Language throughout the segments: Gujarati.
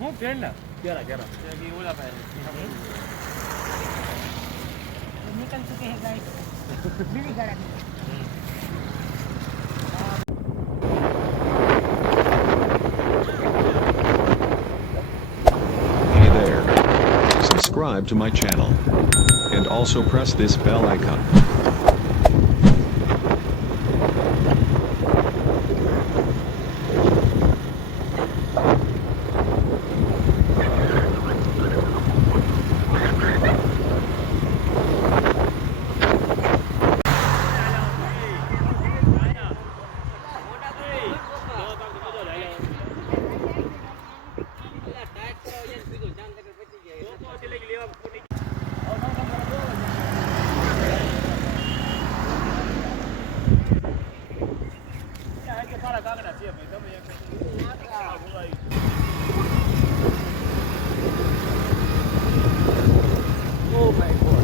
હું ટ્રેન ના કેરા કે ઓલા ભાઈ निकल चुके हैं गाइस बीड़ी गाड़ी Hey there. Subscribe to my channel and also press this bell icon. Oh my god.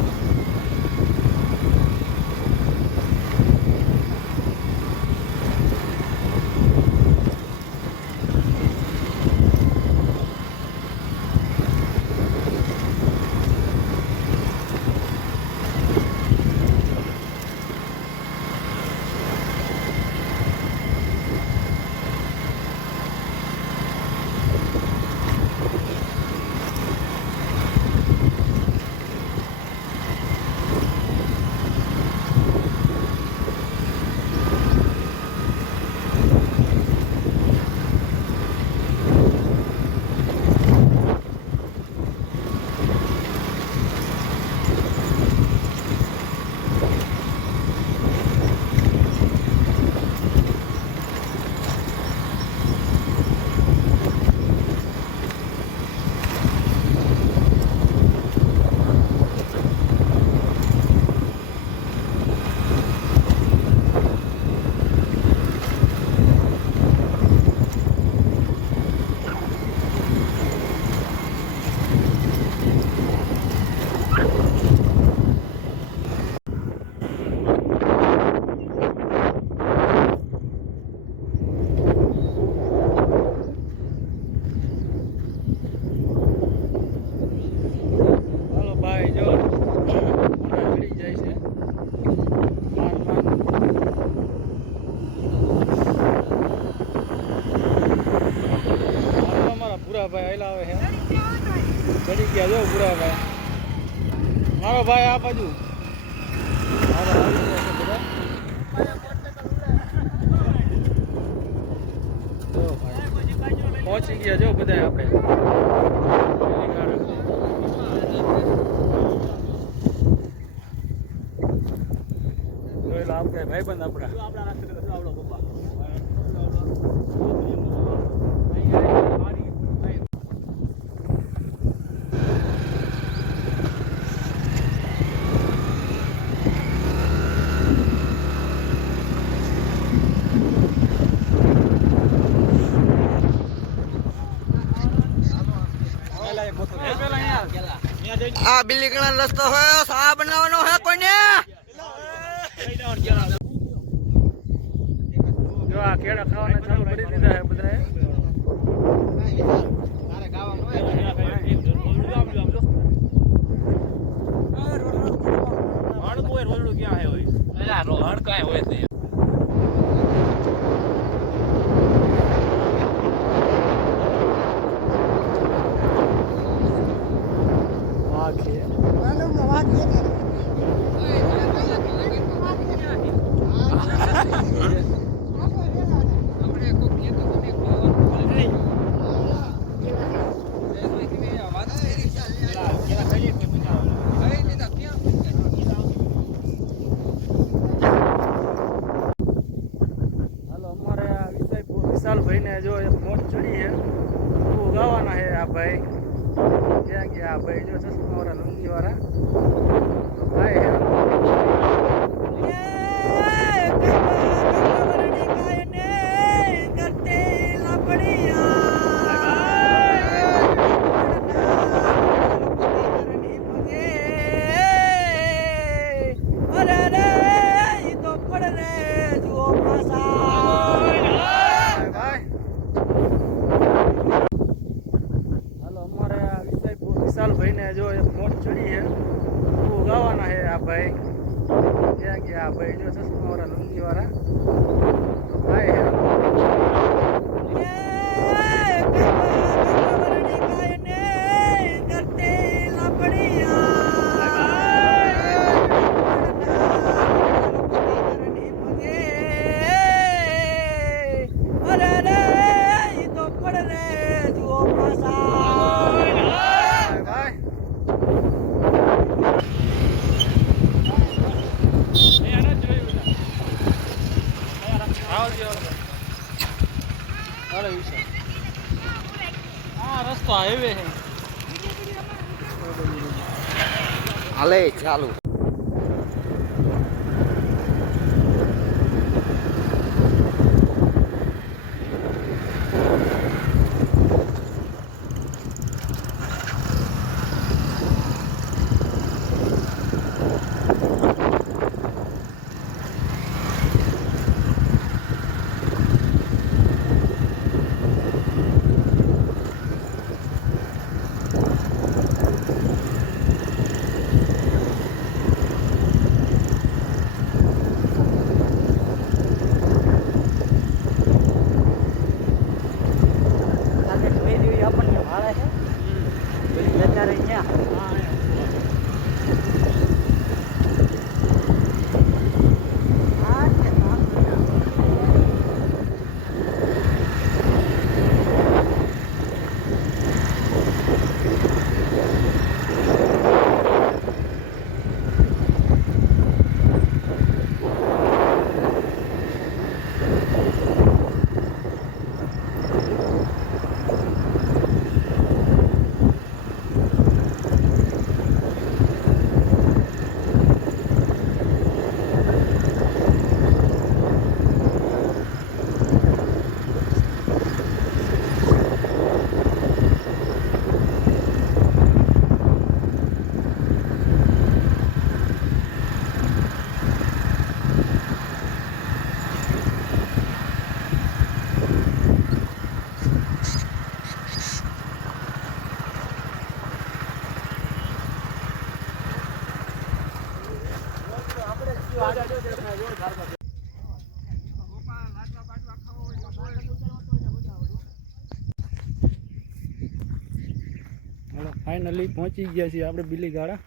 ભાઈ આયલા આવે છે ચડી ગયા જો પૂરા ભાઈ મારો ભાઈ આ બાજુ પહોંચી ગયા જો બધા આપણે જોયેલા આપણે ભાઈબંધ આપણા આવડો પપ્પા આ બિલીકણા રસ્તો હોય સા બનાવવાનો હે કોઈને જો આ કેળા ખાવાના ચાલુ કરી દીધા હે બધાએ રોડું ક્યાં હે હોય રોડ કાંઈ હોય નહીં भाई ने जो एक मोट चढ़ी है वो गावाना है आप भाई क्या क्या भाई जो चश्मा वाला लुंगी वाला आए हैं વિશાલભાઈને જો એક મોજ ચડી છે બહુ ગાવાના છે આ ભાઈ ક્યાં ગયા આ ભાઈ જો ચશ્માવાળા લુંગીવાળા ગાય છે રસ્તો હાઈવે છે હાલે ચાલુ ફાઇનલી પહોંચી ગયા છીએ આપણે બિલીગાડા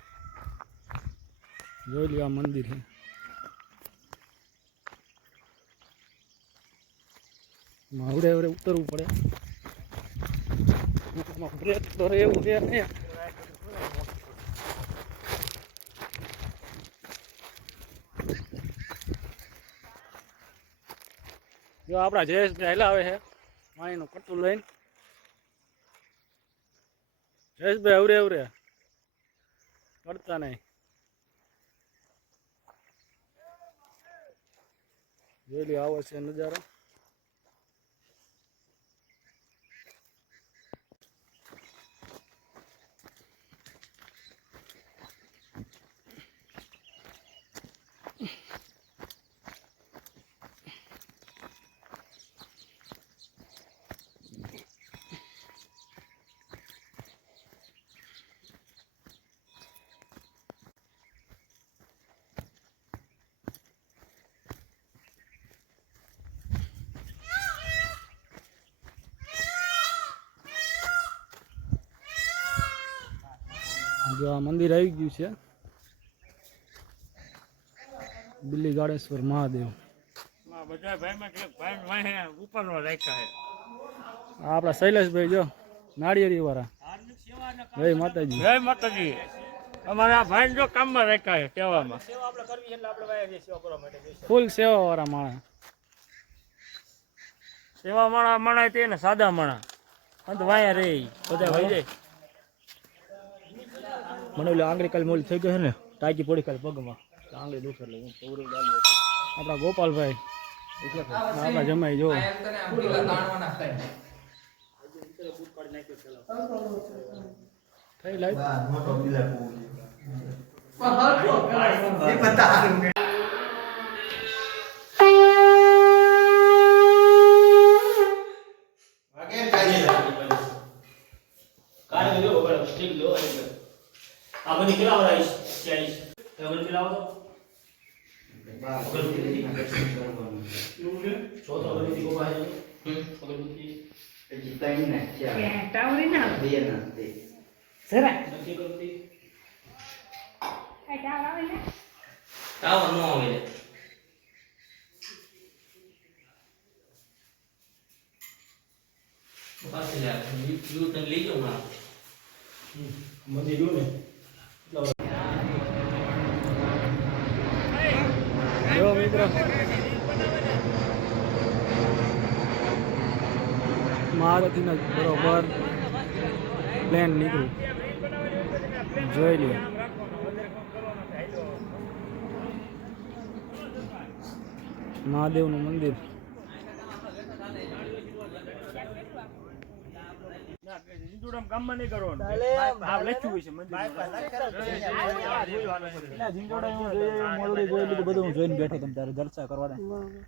જોઈ લ્યો આ મંદિર છે આવડે આવડે ઉતરવું પડે બ્રેક તો એવું છે ને જો આપણા જયેશભાઈ હલાવે છે પાણીનું કટલું લઈને જયેશભાઈ અવરે અવરે કરતા નહીં જોઈ લ્યો આવો છે નજારો જો આ મંદિર આવી ગયું છે બિલીગાડેશ્વર મહાદેવ આપણા શૈલેષભાઈ જો નાળિયેરી વાળા જય માતાજી જય માતાજી અમારા ભાઈ જો કામમાં રાખ્યા છે સેવામાં ફૂલ સેવા વાળા માણસ સેવા માણા માણા તે ને સાદા માણા અંત વાયા રે બધા વહી જાય મને ઓલી આંગળી કાલ મોલી થઈ ગઈ છે ને ટાંકી પડી કાલ પગમાં આંગળી દુખે એટલે હું પવડી ડાલી આપણા ગોપાલભાઈ આપણા જમાઈ જો થઈ લાઈ ઠીક લો આ બધી કેટલા વાર આવીશ ત્યાં આવીશ તમે લાવો તો છો તો બધી કો ભાઈ અગરબત્તી ટાવરી ના જરા નક્કી કરતી આ ટાવર આવે ને ટાવર નો આવે પાછી લે યુ તને લઈ જાવ ના મંદિર જો ને જો મિત્ર મહારથીના બરોબર પ્લેન નીકળ્યું જોઈ લ્યો મહાદેવનું મંદિર કામમાં નહીં કરવાનું આ લખ્યું હોય છે મંદિર મોરડી જોઈ લીધું બધું હું જોઈને બેઠો તમ તારે જલસા કરવાના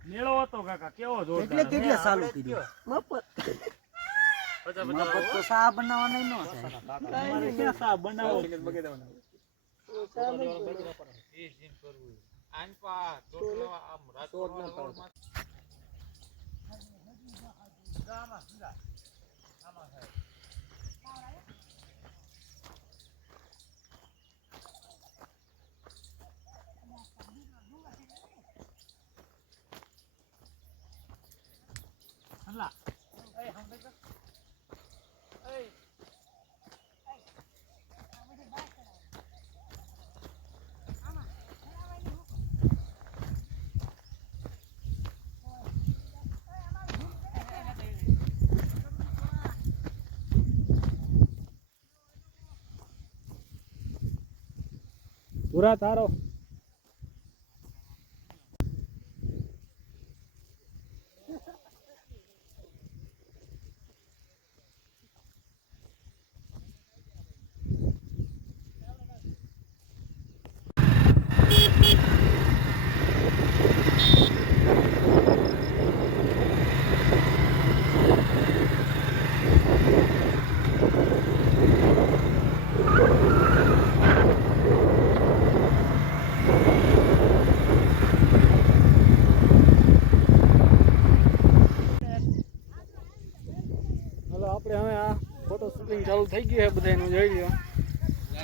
મેળો હતો કાકા કેવો જોરદાર એટલે કેટલે ચાલુ કર્યું મફત તો શા બનાવવા નહીં નો થાય ક્યાં સા બનાવો પૂરા તારો આપણે હવે આ ફોટો શૂટિંગ ચાલુ થઈ ગયું છે બધાનું જોઈ લ્યો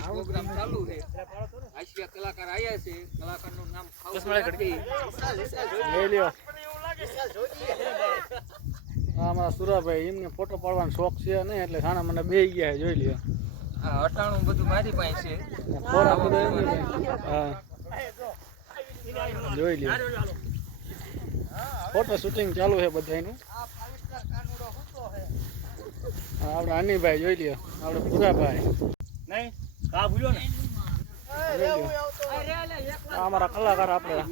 પ્રોગ્રામ ચાલુ છે હાસ્ય કલાકાર આયા છે કલાકારનું નામ જોઈ લ્યો હા અમારા સુરાભાઈ એમને ફોટો પાડવાનો શોખ છે નહીં એટલે ખાના મને બે ગયા છે જોઈ લ્યો હા અટાણું બધું મારી પાસે છે ખોરાક બધો એમની પાસે. હા જોઈ લ્યો ફોટો શૂટિંગ ચાલુ છે બધાનું આપણે અનિભાઈ જોઈ લ્યો આપણે પુરાભાઈ નહીં કા ભૂલ્યો ને આ અમારા કલાકાર આપણે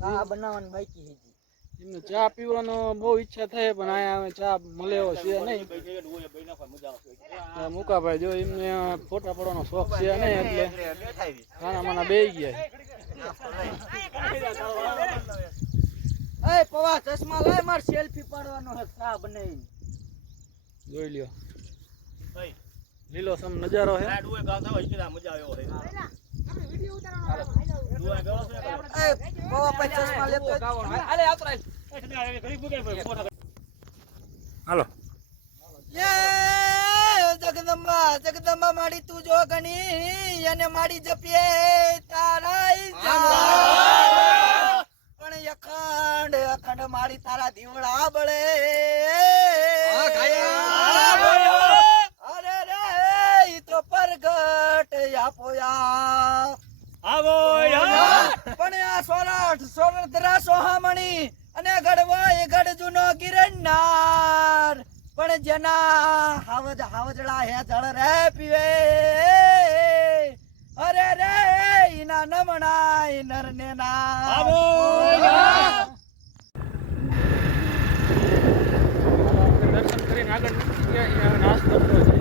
ચા બનાવવાની બાકી છે એમને ચા પીવાનો બહુ ઈચ્છા થાય પણ અહીંયા હવે ચા મળે એવો છે નહીં મુકાભાઈ જો એમને ફોટા પડવાનો શોખ છે નહીં એટલે ખાના માના બે ગયા એ પવા ચશ્મા લાય માર સેલ્ફી પાડવાનો છે ચા બનાવીને જોઈ લ્યો લીલો સમ નજારો છે ડુએ ગાવ થાવ ઈકડા મજા આવ્યો રે એ પવા પાસે ચશ્મા લેતો આલે આવતો રાય હાલો જગદંબા જગદંબા માડી તું જો ગણી અને માડી જપીએ તારા પણ અખંડ અખંડ માડી તારા દીવડા બળે અરે રે ઈ તો પરગટ આપોયા આવો પણ આ સોરઠ દરા સોહામણી અને ગઢવાય ગઢ જૂનો ગિરનાર પણ જેના હાવજડા હે જળ રે પીવે અરે રે ઈના નમણાય નર ને ના આવો દર્શન કરીને આગળ નીકળી ગયા અહીંયા નાસ્તો કરવો છે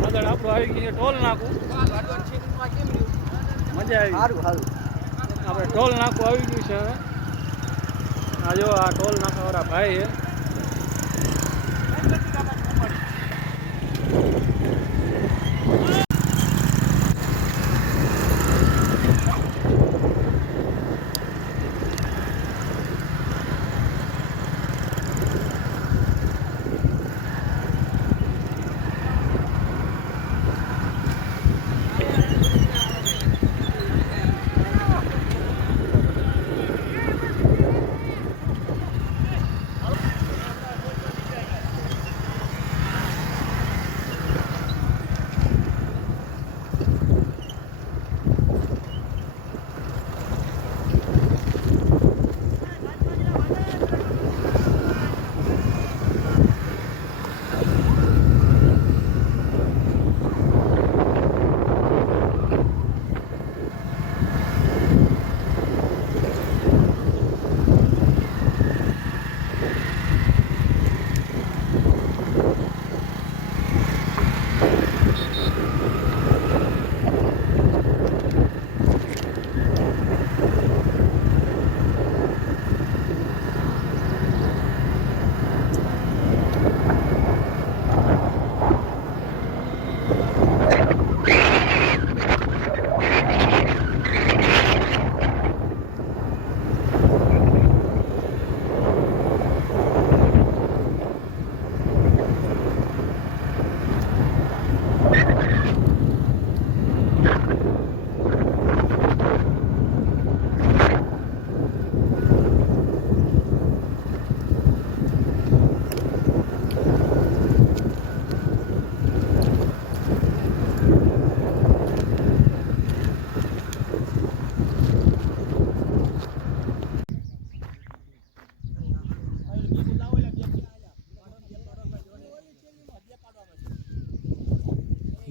આગળ આપણું આવી ગયું છે ટોલ નાકું મજા મજા આવી. સારું સારું. આપણે ટોલ નાકું આવી ગયું છે હવે. આ જો આ ટોલ નાકાવાળા ભાઈ છે.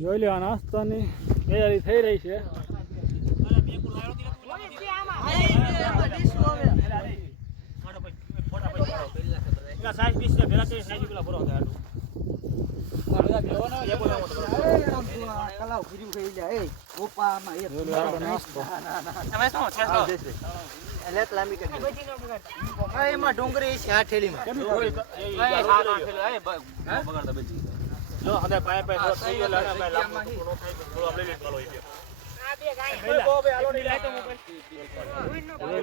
જોઈ લો આ નાસ્તાની તૈયારી થઈ રહી છે. એમાં ડુંગળી છે આ થેલીમાં.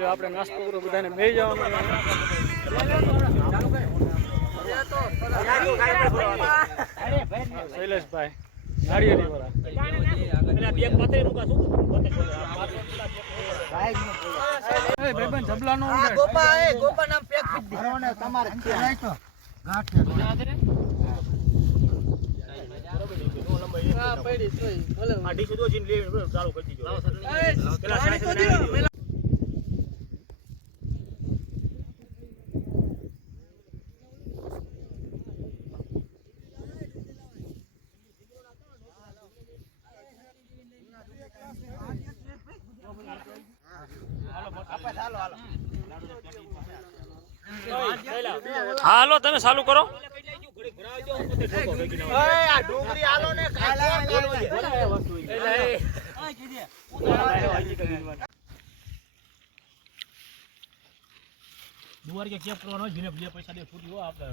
આપણે નાસ્તો કરો બધાને બે જવાનું. શૈલેષભાઈ નાળિયેરી વાળા ભાઈબંધ જબલા નો ગોપા નામ પેક તમારે હાલો તમે ચાલુ કરો. ડુંગળી આલો ને દુવાર કે કેપ કરવાનો હોય, જેને પૈસા દે છૂટી હો આપણે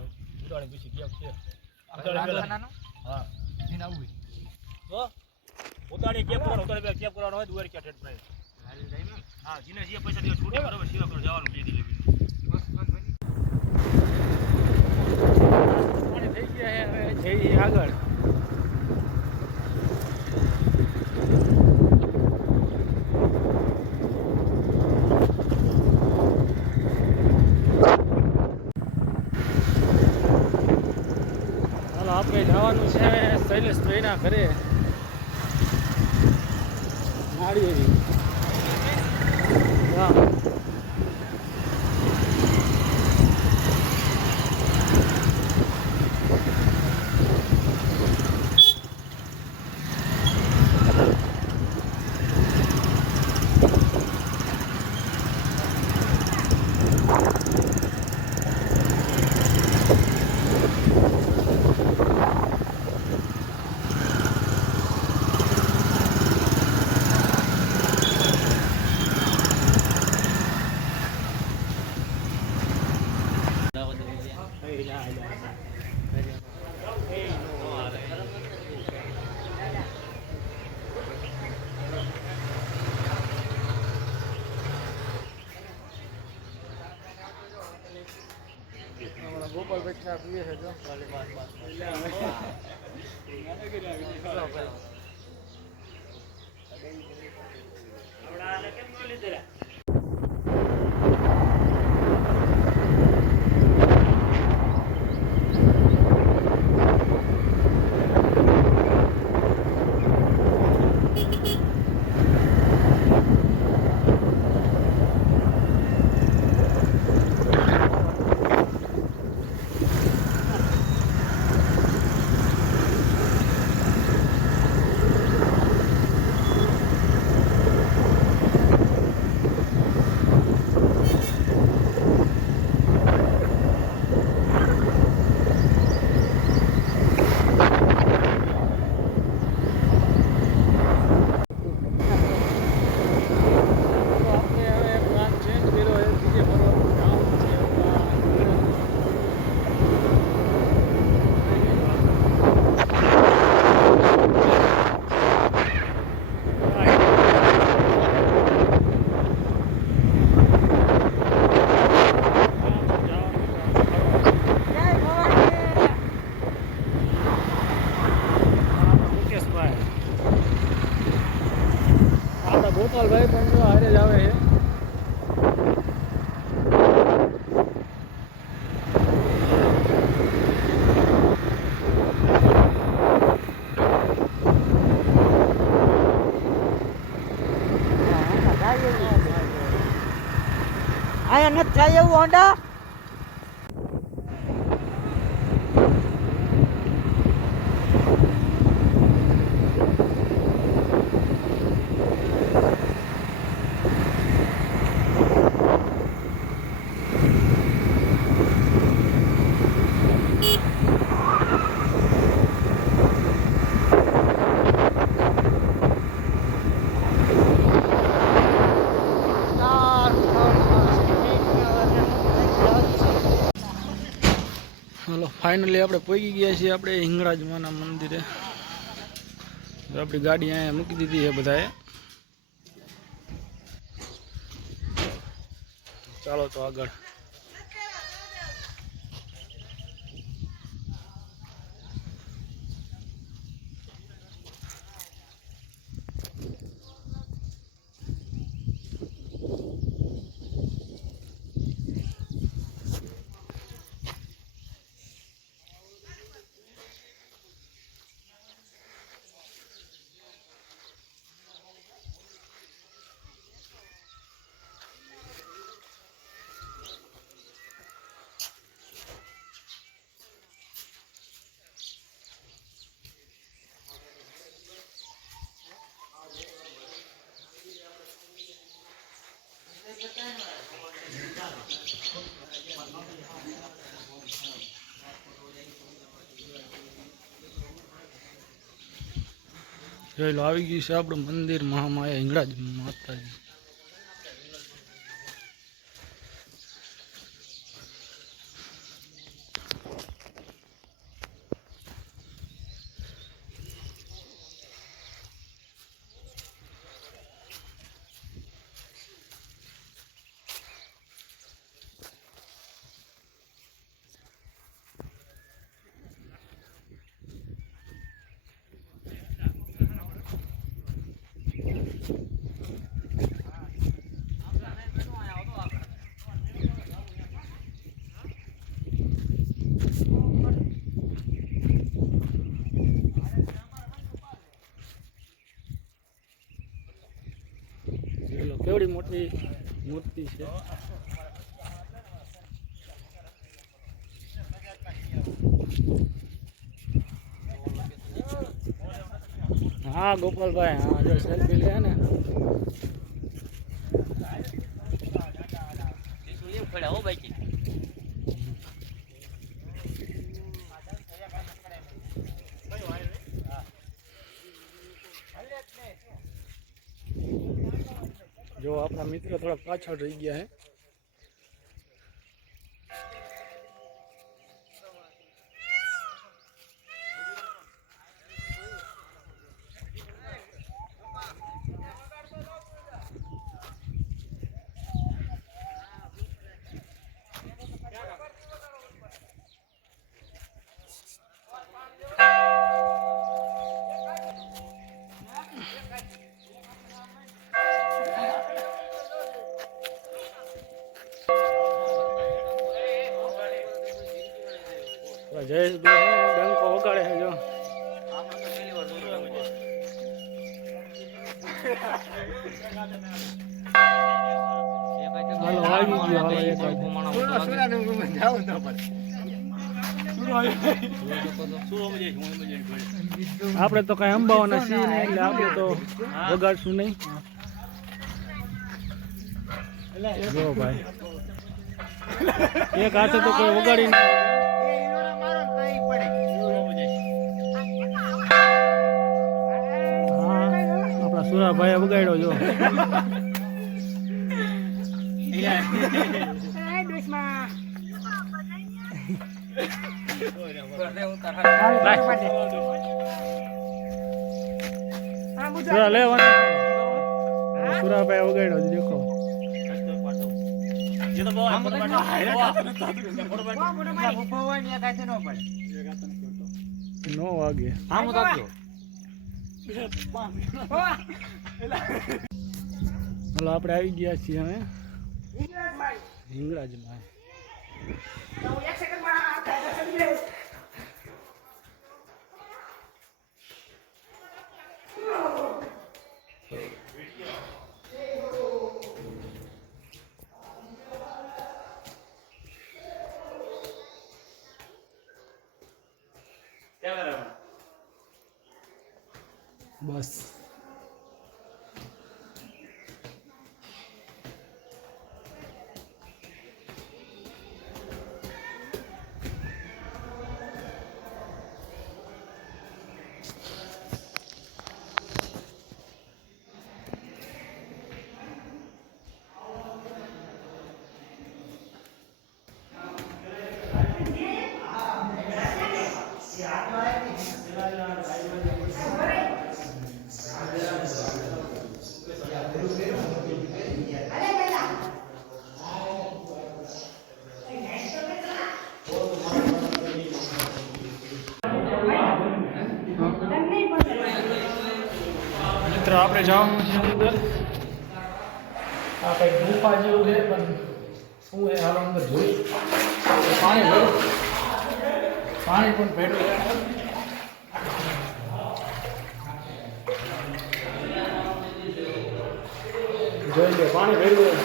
ઉડાડે પછી કેપ છે. હા જીને આવું તો ઉતાડી કેપ કરવાનો, ઉતાડી કેપ કરવાનો હોય દુવાર કે ઠેઠ પ્રાઇસ. હા જીને જે પૈસા દે છૂટી બરાબર સેવા કરો જવાનું જે દી થઈ ગયા હવે જઈએ આગળ. ચાલો આપણે જવાનું છે શૈલેષભાઈના ઘરે નાળિયેરી. હા ગોપાલભાઈ ચા પીવે છે જો આપણે હવે પ્લાન ચેન્જ કર્યો છે બીજે ફરવાનું જવાનું છે મુકેશભાઈ આપણા ગોપાલભાઈ પણ જો હારે જ આવે છે આયા નથી થાય એવું હોન્ડા હાલો ફાઇનલી આપણે પહોંચી ગયા છીએ આપણે હિંગળાજમાના મંદિરે જો આપણી ગાડી અહીંયા મૂકી દીધી છે બધાએ ચાલો તો આગળ જોઈ લો આવી ગયું છે આપણું મંદિર મહામાયા હિંગળાજ માતાજી કેવડી મોટી મૂર્તિ છે હા ગોપાલભાઈ હા જો સેલ્ફી લે ને જો આપણા મિત્ર થોડા પાછળ રહી ગયા હે જયેશભાઈ ડંકો વગાડે છે જો. આપણે તો પહેલી વાર જોયું અમે જે. હાલો વાગી ગયો હાલો એકાદ. આપણે તો કઈ અંબાવાના છીએ નહીં એટલે આપણે તો વગાડશું નહીં. જો ભાઈ એક હાથે તો કોઈ વગાડી નહીં. હા આપણા સુરાભાઈ વગાડ્યો જો. સુરા લેવાનું સુરાભાઈ વગાડ્યો દેખો. ये तो बहुत નો વાગે. હાલો આપણે આવી ગયા છીએ હવે હિંગળાજમાં. બસ મિત્રો આપણે જવાનું છે અંદર. આ કંઈક ગુફા જેવું છે પણ શું છે હાલ અંદર જોઈ. પાણી ભર્યું, પાણી પણ ભેટું છે. જોઈ લે પાણી ભેટું.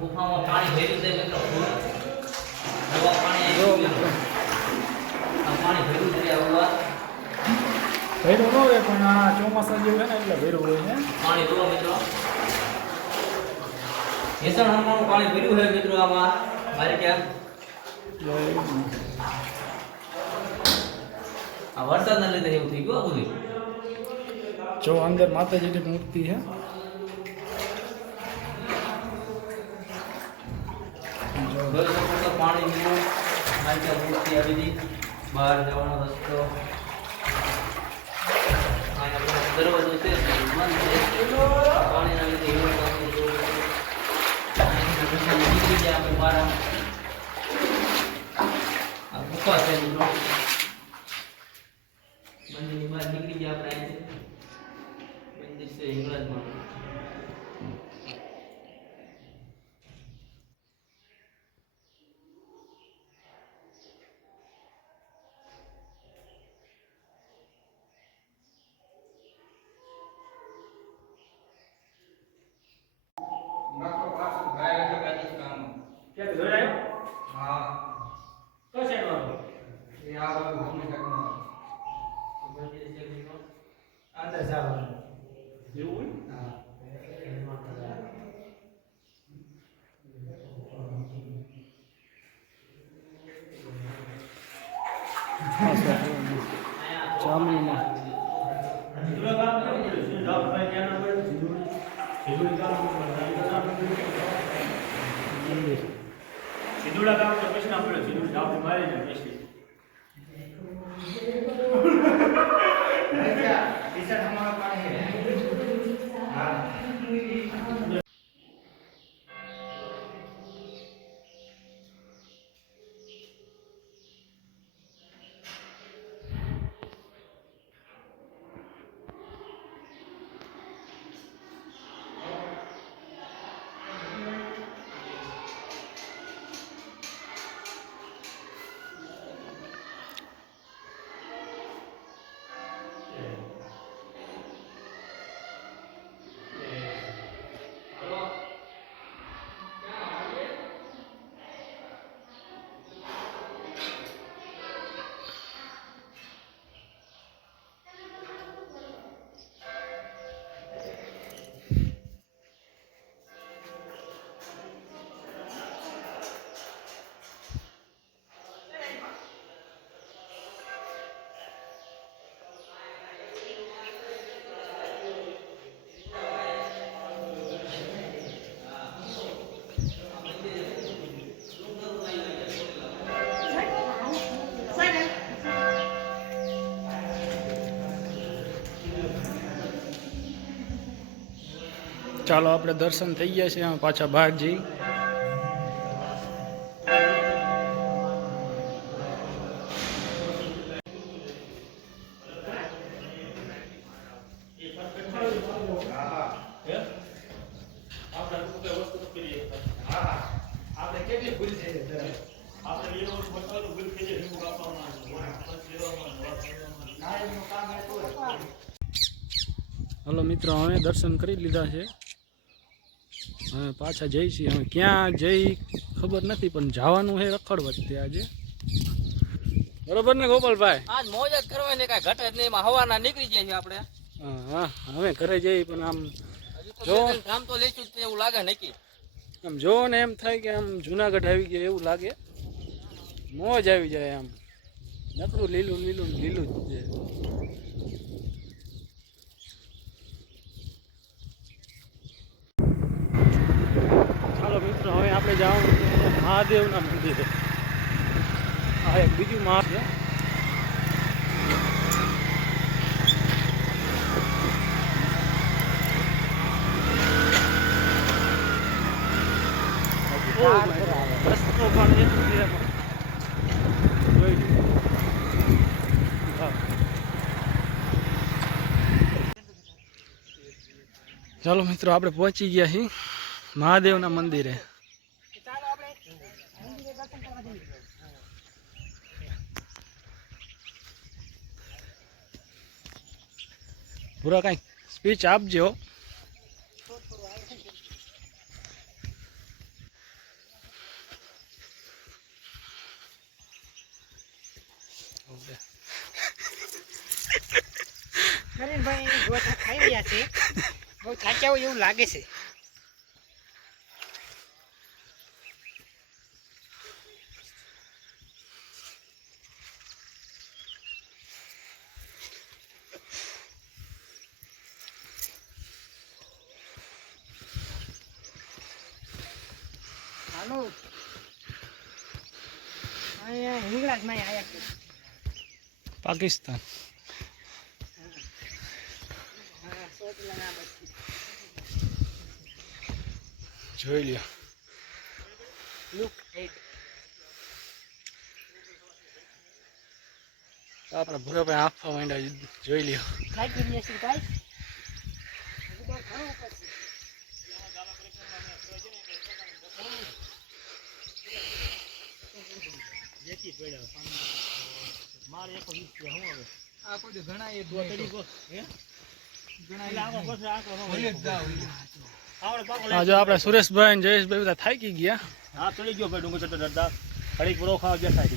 ગુફામાં પાણી ભર્યું છે મિત્રો. હવા પાણી જો આવી ગયું. આ પાણી ભર્યું છે હવા. ભેટું ન હોય પણ આ ચોમાસા જેવું છે ને એટલે ભેરું હોય છે. પાણી જુઓ મિત્રો. હેસણ હમણાં પાણી ભર્યું છે મિત્રો આમાં. મારે ક્યાં આ વરસાદના લીધે એવું થઈ ગયું આ બધું. જો અંદર માતાજીની મૂર્તિ છે. જોઈ શકો છો પાણી જેવું. મારી ત્યાં મૂર્તિ આવી હતી. બહાર જવાનો રસ્તો. અહીંયા દરવાજો છે બંધ છે. પાણીના લીધે એવું પાણી જેવું. નીકળી જાય આપણે બહાર. આ ગુફા છે મિત્રો. મંદિરની બહાર નીકળી જાય આપણે અહીંથી. મંદિર છે હિંગળાજમાં. क्या घर है हाँ तो सेट वाला ये आ वाला घूमने का अंदर जाओ ये हुई हां ચામડીમાં સિંધુડા ગામ તો પછી ના પડે સિંધુડા ગામ મારે જ બેસી टीशर्ट हमारा पानी है हां ચાલો આપણે દર્શન થઈ ગયા છે, અમે પાછા બહાર જઈ. હલો મિત્રો, અમે દર્શન કરી લીધા છે, હવે પાછા જઈ છીએ. હવે ક્યાં જઈ ખબર નથી, પણ જવાનું છે રખડવત આજે. બરોબર ને ગોપાલભાઈ? આજ મોજ જ કરવાની, કાંઈ ઘટે જ નહીં. એમાં હવાના નીકળી જાય છે આપણે. હા, હવે ઘરે જઈ, પણ આમ જો કામ તો લેશું જ એવું લાગે નક્કી. આમ જો ને એમ થાય કે આમ જુનાગઢ આવી ગયા એવું લાગે, મોજ આવી જાય. આમ નકરું લીલું લીલું લીલું જ છે. ચાલો મિત્રો, હવે આપણે જવાનું છે મહાદેવના મંદિરે. આ એક બીજું મહાદેવ. રસ્તો પણ છે. ચાલો મિત્રો, આપણે પહોંચી ગયા છીએ મહાદેવના મંદિરે. પૂરા કઈ સ્પીચ આપજો. નરેનભાઈ ગોથા ખાઈ રહ્યા છે, બહુ થાક્યા હોય એવું લાગે છે. હાલો, અહીંયા હિંગળાજમાં આવ્યા છે. પાકિસ્તાન. જોઈ લ્યો. આપણા ભૂરાભાઈ આંખવા માંડ્યા, જોઈ લ્યો. જો આપણે સુરેશભાઈ અને જયેશભાઈ બધા થાકી ગયા. હા, ચડી ગયો ભાઈ ડુંગર ચડતા ચડતા. ઘડીક પૂરો ખાવા બેઠા છે.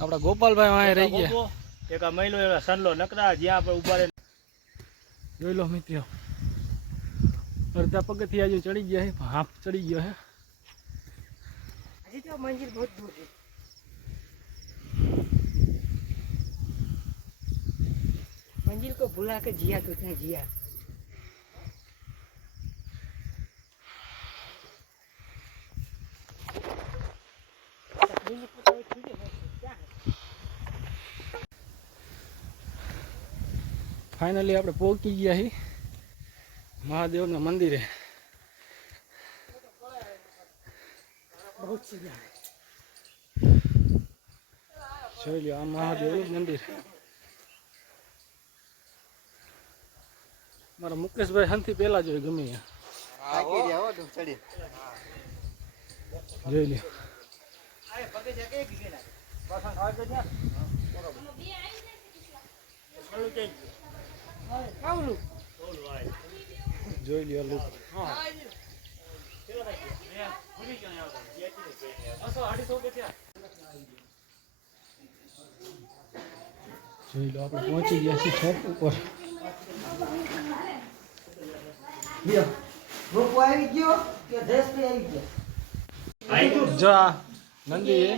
આપણા ગોપાલભાઈ વાંહે રહી ગયા. એક આ મહિલો સનલો નકરા જ્યાં આપણે ઉભા રહે. જોઈ લો મિત્રો, અડધા પગથિયા હજુ ચડી ગયા છે, હાફ ચડી ગયો છે. હજી તો મંજિલ બહુ દૂર છે. मंजिल को भुला के जिया तो क्या जिया. ફાઇનલી આપણે પહોંચી ગયા છીએ મહાદેવના મંદિરે. જોઈ લો, આ મહાદેવનું મંદિર. મારા મુકેશભાઈ હંથી પહેલા જોઈ ગમે જોઈ લો. જોઈ લ્યો લુક. જોઈ લો, આપણે પહોંચી ગયા છીએ છત ઉપર. રૂપો આવી ગયો કે દેશથી આવી ગયો? જો આ મંદિર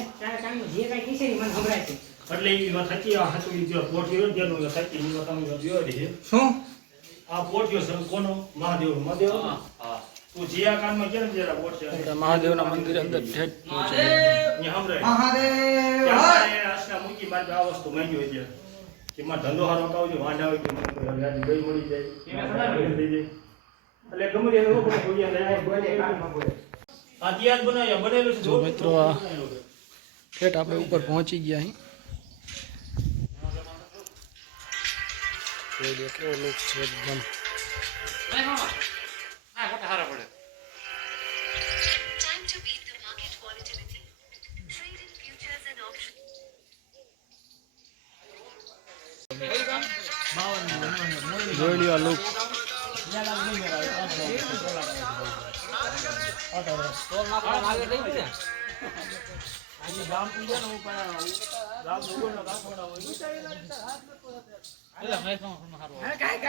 જે કઈ કીશે મને ખબર છે. એટલે એ વાત સાચી. આ સાચું જો પોઠિયો ને તેનું સાચી એ વાત અમે જોયો છે. શું આ પોઠિયો સર કોનો? મહાદેવ. મહાદેવ. હા. તું જીયા કાનમાં કેમ જરા પોઠિયો? મહાદેવના મંદિર અંદર ઠેઠ પહોંચે. અહીંયા હમરે. મહાદેવ ત્યાં આશના મૂકી બાદ આ વસ્તુ માંગ્યો છે. એમાં ધંધો સારો કાવજો વાંઢ આવે કે વ્યાજ ગઈ મળી જાય થઈ જાય એટલે ગમે એનું રોકડ કોઈ આ તૈયાર બનેલું છે જો મિત્રો આ ઠેઠ આપણે ઉપર પહોંચી ગયા અહીં જોઈ લો કેવો લુક છે એકદમ Time to beat the market volatility. Trade in futures and options. જોઈ લ્યો આ લુક ટોલ નાખવામાં આગળ રહી ગયું ને ગામ પૂજા નું પણ ગામ લોકોનો ગામ હોય કાંઈ